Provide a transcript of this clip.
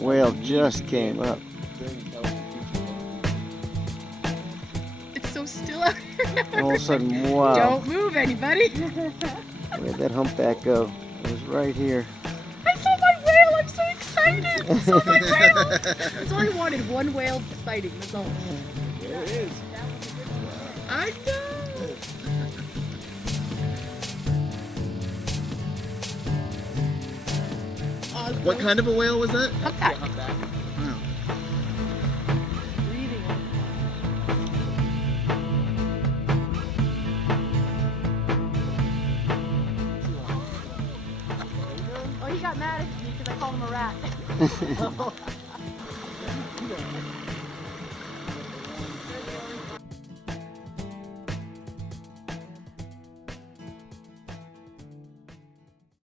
whale just came up. It's so still out here. And all of a sudden, wow. Don't move, anybody. Where'd that humpback go? It was right here. I saw my whale. I'm so excited. I saw my whale. That's all I wanted. One whale sighting. That's all. There it is. I know. What kind of a whale was that? Humpback. Wow. Breathing. Oh, he got mad at me because I called him a rat.